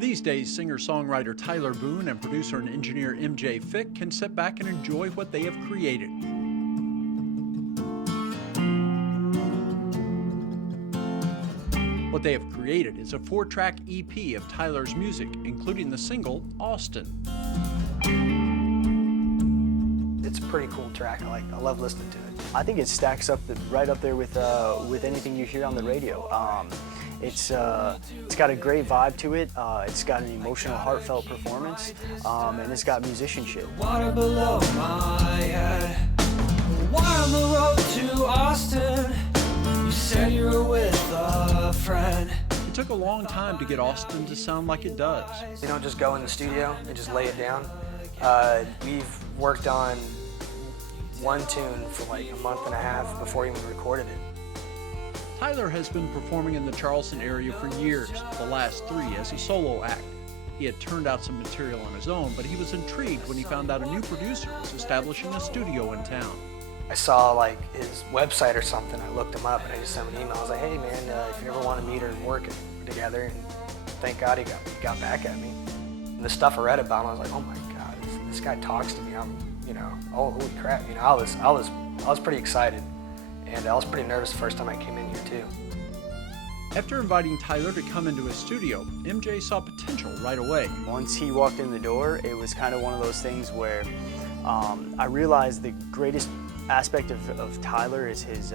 These days, singer-songwriter Tyler Boone and producer and engineer M.J. Fick can sit back and enjoy what they have created. What they have created is a 4-track EP of Tyler's music, including the single, Austin. It's a pretty cool track. I love listening to it. I think it stacks up right up there with anything you hear on the radio. It's got a great vibe to it. It's got an emotional, heartfelt performance, and it's got musicianship. Water below my head. While on the road to Austin, you said you were with a friend. It took a long time to get Austin to sound like it does. You don't just go in the studio and just lay it down. We've worked on one tune for like a month and a half before we even recorded it. Tyler has been performing in the Charleston area for years, the last 3 as a solo act. He had turned out some material on his own, but he was intrigued when he found out a new producer was establishing a studio in town. I saw like his website or something. I looked him up and I just sent him an email. I was like, hey man, if you ever want to meet or work together, and thank God he got back at me. And the stuff I read about him, I was like, oh my God, this guy talks to me. Oh holy crap, I was pretty excited, and I was pretty nervous the first time I came in here too. After inviting Tyler to come into his studio, MJ saw potential right away. Once he walked in the door, it was kind of one of those things where I realized the greatest aspect of Tyler is his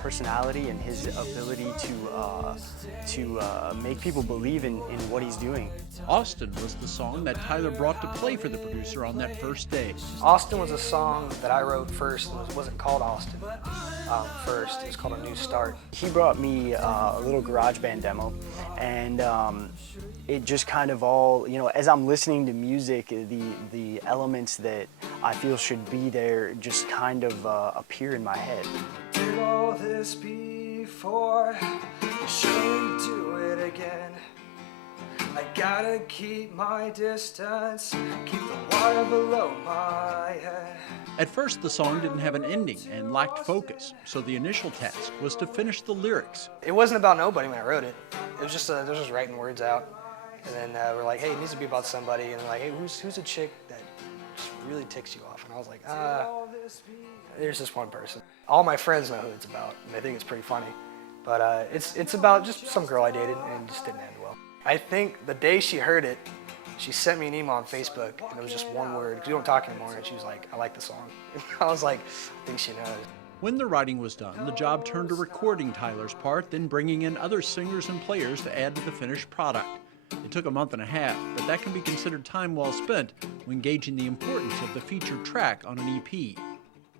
personality and his ability to make people believe in what he's doing. Austin was the song that Tyler brought to play for the producer on that first day. Austin was a song that I wrote first. It wasn't called Austin first. It was called A New Start. He brought me a little garage band demo, and it just kind of all, as I'm listening to music, the elements that I feel should be there just kind of appear in my head. Did all this before, should we do it again? I gotta keep my distance, keep the water below my head. At first, the song didn't have an ending and lacked focus, so the initial task was to finish the lyrics. It wasn't about nobody when I wrote it. It was just writing words out. And then we're like, hey, it needs to be about somebody. And they're like, hey, who's a chick that just really ticks you off? And I was like, there's this one person. All my friends know who it's about, and they think it's pretty funny. But it's about just some girl I dated, and it just didn't end well. I think the day she heard it, she sent me an email on Facebook, and it was just one word, because we don't talk anymore, and she was like, I like the song. And I was like, I think she knows. When the writing was done, the job turned to recording Tyler's part, then bringing in other singers and players to add to the finished product. It took a month and a half, but that can be considered time well spent when gauging the importance of the featured track on an EP.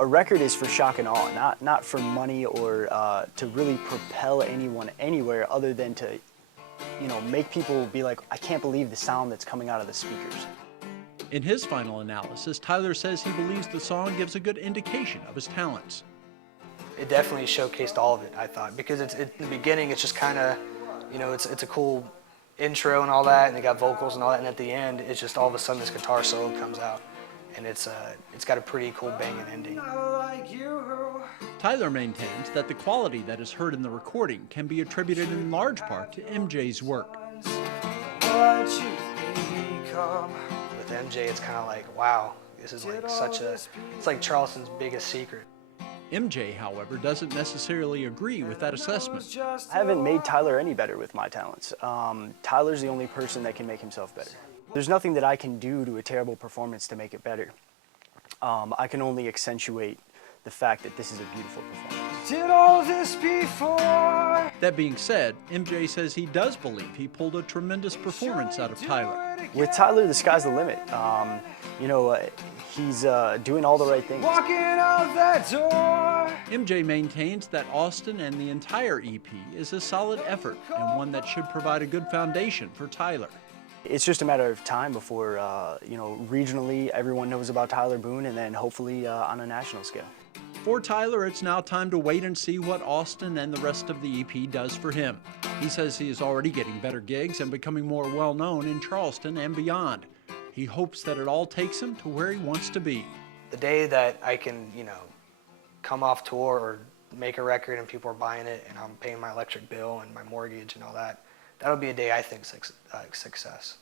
A record is for shock and awe, not for money or to really propel anyone anywhere other than to, make people be like, I can't believe the sound that's coming out of the speakers. In his final analysis, Tyler says he believes the song gives a good indication of his talents. It definitely showcased all of it, I thought, because in the beginning it's just kind of, it's a cool intro and all that, and they got vocals and all that, and at the end it's just all of a sudden this guitar solo comes out, and it's got a pretty cool banging ending. Tyler maintains that the quality that is heard in the recording can be attributed in large part to MJ's work. With MJ, it's kind of like, wow, this is like it's like Charleston's biggest secret. MJ, however, doesn't necessarily agree with that assessment. I haven't made Tyler any better with my talents. Tyler's the only person that can make himself better. There's nothing that I can do to a terrible performance to make it better. I can only accentuate the fact that this is a beautiful performance. Did all this before. That being said, MJ says he does believe he pulled a tremendous performance out of Tyler. With Tyler, the sky's the limit. He's doing all the right things. Walking out that door. MJ maintains that Austin and the entire EP is a solid effort and one that should provide a good foundation for Tyler. It's just a matter of time before, regionally everyone knows about Tyler Boone, and then hopefully on a national scale. For Tyler, it's now time to wait and see what Austin and the rest of the EP does for him. He says he is already getting better gigs and becoming more well-known in Charleston and beyond. He hopes that it all takes him to where he wants to be. The day that I can, come off tour or make a record and people are buying it and I'm paying my electric bill and my mortgage and all that, that'll be a day I think success.